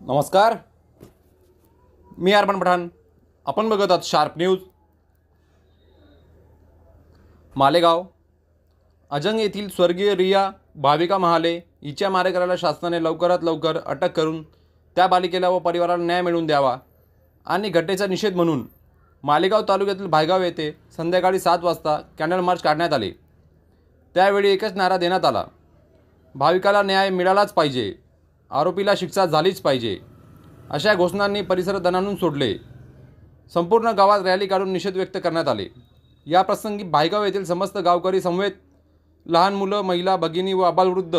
नमस्कार, मी अर्पण पठाण. आपण बघत आहात शार्प न्यूज. मालेगाव अजंग येथील स्वर्गीय रिया भाविका महाले हिच्या मारेकऱ्याला शासनाने लवकरात लवकर अटक करून त्या बालिकेला व परिवाराला न्याय मिळवून द्यावा आणि घटनेचा निषेध म्हणून मालेगाव तालुक्यातील भायगाव येथे संध्याकाळी 7 वाजता कॅन्डल मार्च काढण्यात आले. त्यावेळी एकच नारा देण्यात आला, भाविकाला न्याय मिळालाच पाहिजे, आरोपीला शिक्षा झालीच पाहिजे, अशा घोषणांनी परिसर दणाणून सोडले. संपूर्ण गावात रॅली काढून निषेध व्यक्त करण्यात आले. या प्रसंगी भायगाव येथील समस्त गावकरी समवेत लहान मुलं, महिला, भगिनी व आबालवृद्ध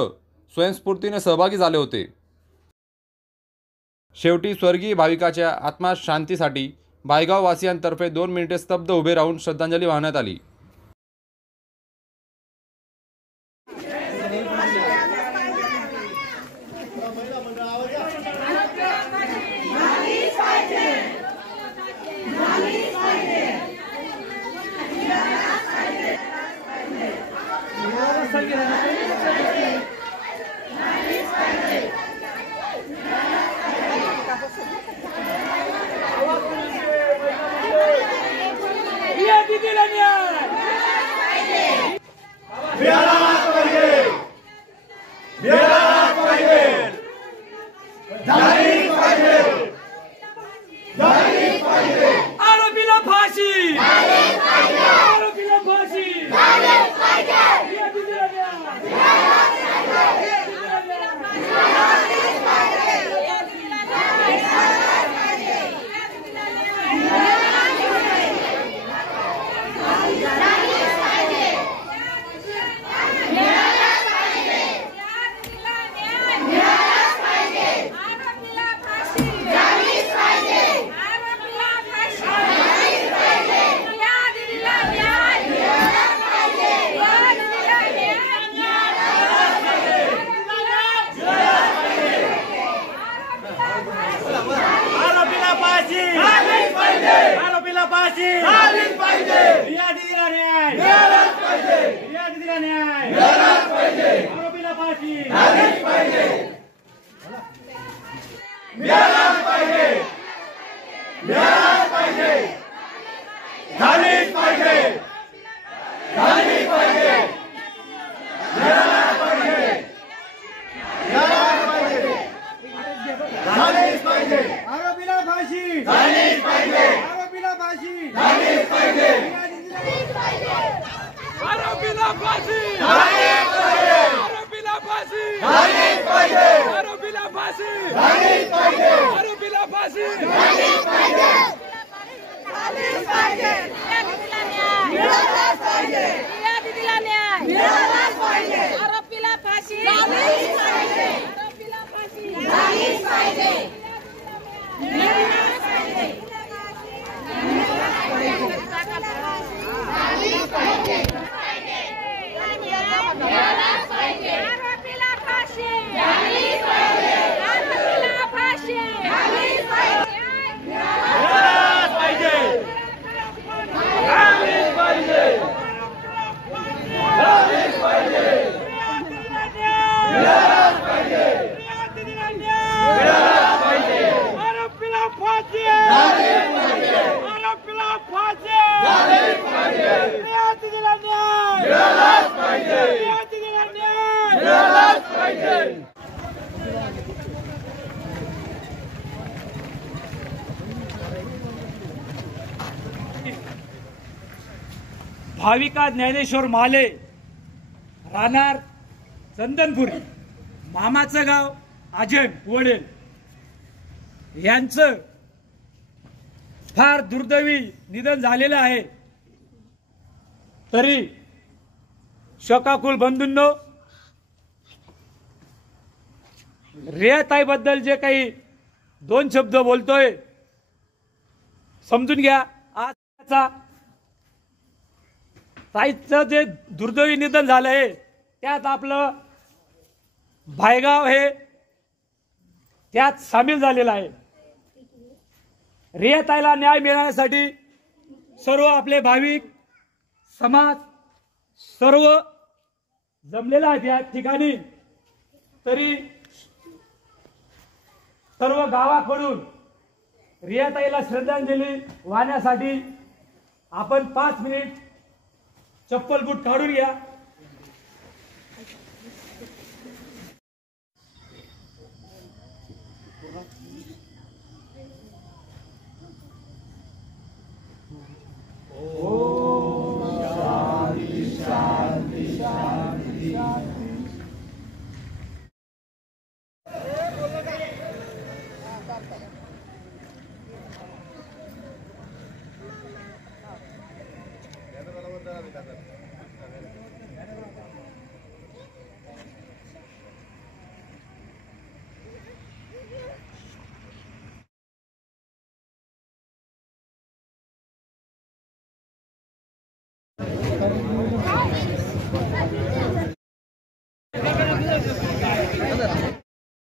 स्वयंस्फूर्तीने सहभागी झाले होते. शेवटी स्वर्गीय भाविकाच्या आत्मा शांतीसाठी भायगाव वासियांतर्फे 2 मिनिटे स्तब्ध उभे राहून श्रद्धांजली वाहण्यात आली. आरोपीला फाशी, आरोपीला फाशी. आरोपीला फाशी झालीच पाहिजे. रिया दीदीला न्याय मिळालाच पाहिजे. रिया दीदीला न्याय मिळालाच पाहिजे. आरोपीला फाशी झालीच पाहिजे. मिळालाच पाहिजे. मिळालाच पाहिजे. झालीच पाहिजे. झालीच पाहिजे. मिळालाच पाहिजे. मिळालाच पाहिजे. झालीच पाहिजे. आरोपीला फाशी झालीच पाहिजे. आरोपीला फाशी झालीच पाहिजे. आरोपीला फाशी झालीच पाहिजे. आरोपीला फाशी झालीच पाहिजे. आरोपीला फाशी झालीच पाहिजे. आरोपीला फाशी झालीच पाहिजे. झालीच पाहिजे. मिळालाच पाहिजे. रिया दीदीला न्याय मिळालाच पाहिजे. आरोपीला फाशी झालीच पाहिजे. आरोपीला फाशी झालीच पाहिजे. मिळालाच पाहिजे. झालीच पाहिजे. मिळालाच पाहिजे. आरोपीला फाशी झालीच पाहिजे. आरोपीला फाशी झालीच पाहिजे. मिळालाच पाहिजे. झालीच पाहिजे. झालीच पाहिजे. मिळालाच पाहिजे. मिळालाच पाहिजे. आरोपीला फाशी झालीच पाहिजे. आरोपीला फाशी झालीच पाहिजे. रिया दीदीला न्याय मिळालाच पाहिजे. रिया दीदीला न्याय मिळालाच पाहिजे. भाविका ज्ञानेश्वर महाले, राहणार चंदनपुरी, मामाचं गाव अजंग वडेल, यांचं फार दुर्दैवी निधन झालेलं आहे. तरी शोकाकुल बंधूंनो, रियाताईबद्दल जे काही 2 शब्द बोलतोय समजून घ्या. आज ताईचं जे दुर्दैवी निधन झालंय त्यात आपलं भायगाव हे त्यात सामील झालेलं आहे. रियाताईला न्याय मिळण्यासाठी सर्व आपले भाविक समाज सर्व जमलेला आहे या ठिकाणी, तरी सर्व गावाकडून रियाताईला श्रद्धांजली वाहण्यासाठी आपण 5 मिनिट चप्पल बूट काढून घ्या.